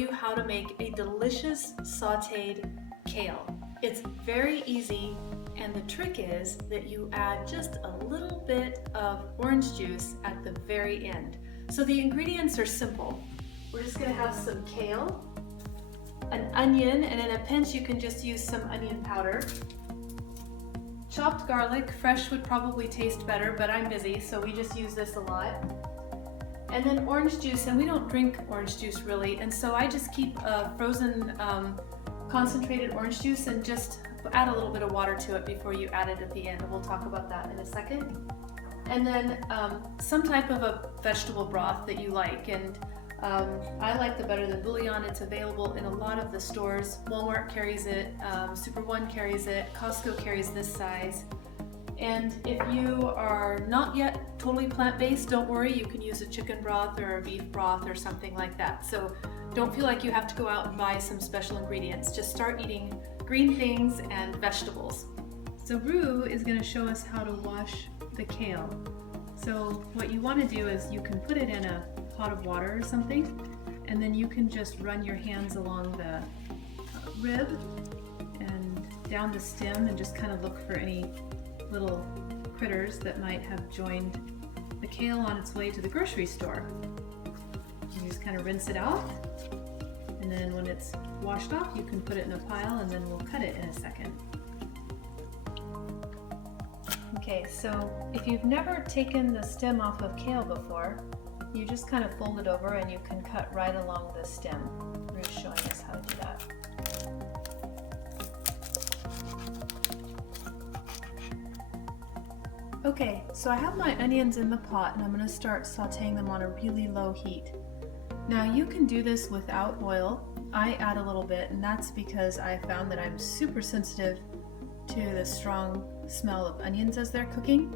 you how to make a delicious sauteed kale. It's very easy, and the trick is that you add just a little bit of orange juice at the very end. So the ingredients are simple. We're just gonna have some kale, an onion, and in a pinch you can just use some onion powder. Chopped garlic, fresh would probably taste better, but I'm busy, so we just use this a lot. And then orange juice, and we don't drink orange juice really, and so I just keep frozen concentrated orange juice and just add a little bit of water to it before you add it at the end, and we'll talk about that in a second. And then some type of a vegetable broth that you like, and I like the Better Than Bouillon. It's available in a lot of the stores. Walmart carries it, Super One carries it, Costco carries this size. And if you are not yet totally plant-based, don't worry, you can use a chicken broth or a beef broth or something like that. So don't feel like you have to go out and buy some special ingredients. Just start eating green things and vegetables. So Rue is going to show us how to wash the kale. So what you want to do is you can put it in a pot of water or something, and then you can just run your hands along the rib and down the stem and just kind of look for any little critters that might have joined the kale on its way to the grocery store. You just kind of rinse it off, and then when it's washed off you can put it in a pile, and then we'll cut it in a second. Okay, so if you've never taken the stem off of kale before, you just kind of fold it over and you can cut right along the stem. Rue's showing us how to do that. Okay, so I have my onions in the pot and I'm going to start sauteing them on a really low heat. Now you can do this without oil. I add a little bit, and that's because I found that I'm super sensitive to the strong smell of onions as they're cooking.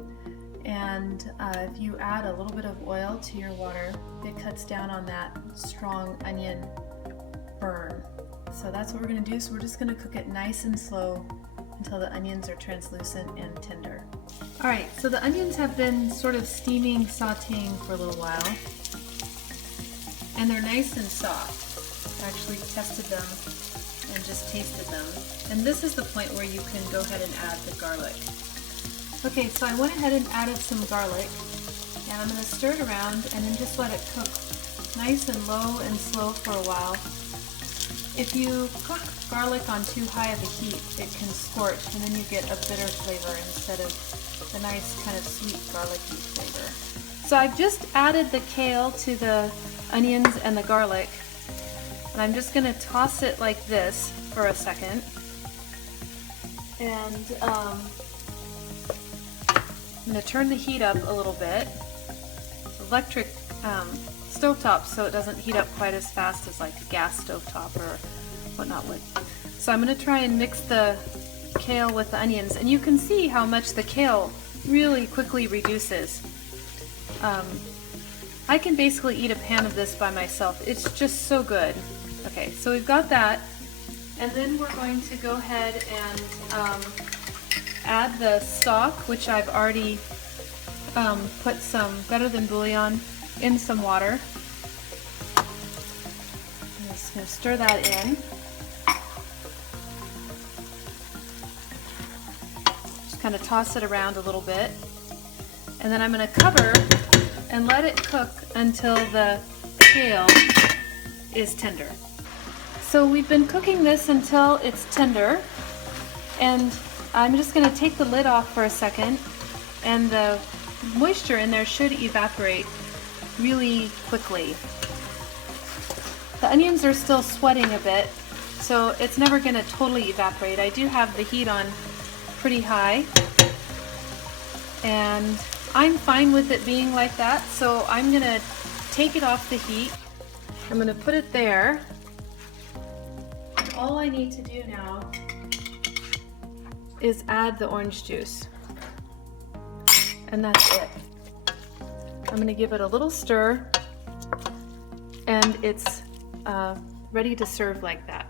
And if you add a little bit of oil to your water, it cuts down on that strong onion burn. So that's what we're going to do. So we're just going to cook it nice and slow until the onions are translucent and tender. Alright, so the onions have been sort of steaming, sauteing for a little while, and they're nice and soft. I actually tested them and just tasted them. And this is the point where you can go ahead and add the garlic. Okay, so I went ahead and added some garlic, and I'm going to stir it around and then just let it cook nice and low and slow for a while. If you cook garlic on too high of a heat, it can scorch, and then you get a bitter flavor instead of the nice kind of sweet garlicky flavor. So I've just added the kale to the onions and the garlic, and I'm just going to toss it like this for a second. And I'm going to turn the heat up a little bit. Electric stovetop, so it doesn't heat up quite as fast as like a gas stovetop or whatnot would. So I'm going to try and mix the kale with the onions, and you can see how much the kale really quickly reduces. I can basically eat a pan of this by myself. It's just so good. Okay, so we've got that, and then we're going to go ahead and add the stock, which I've already put some Better Than Bouillon in some water. I'm just going to stir that in. Just kind of toss it around a little bit. And then I'm going to cover and let it cook until the kale is tender. So we've been cooking this until it's tender, and I'm just going to take the lid off for a second, and the moisture in there should evaporate really quickly. The onions are still sweating a bit, so it's never going to totally evaporate. I do have the heat on pretty high, and I'm fine with it being like that, so I'm going to take it off the heat. I'm going to put it there. All I need to do now is add the orange juice, and that's it. I'm going to give it a little stir, and it's ready to serve like that.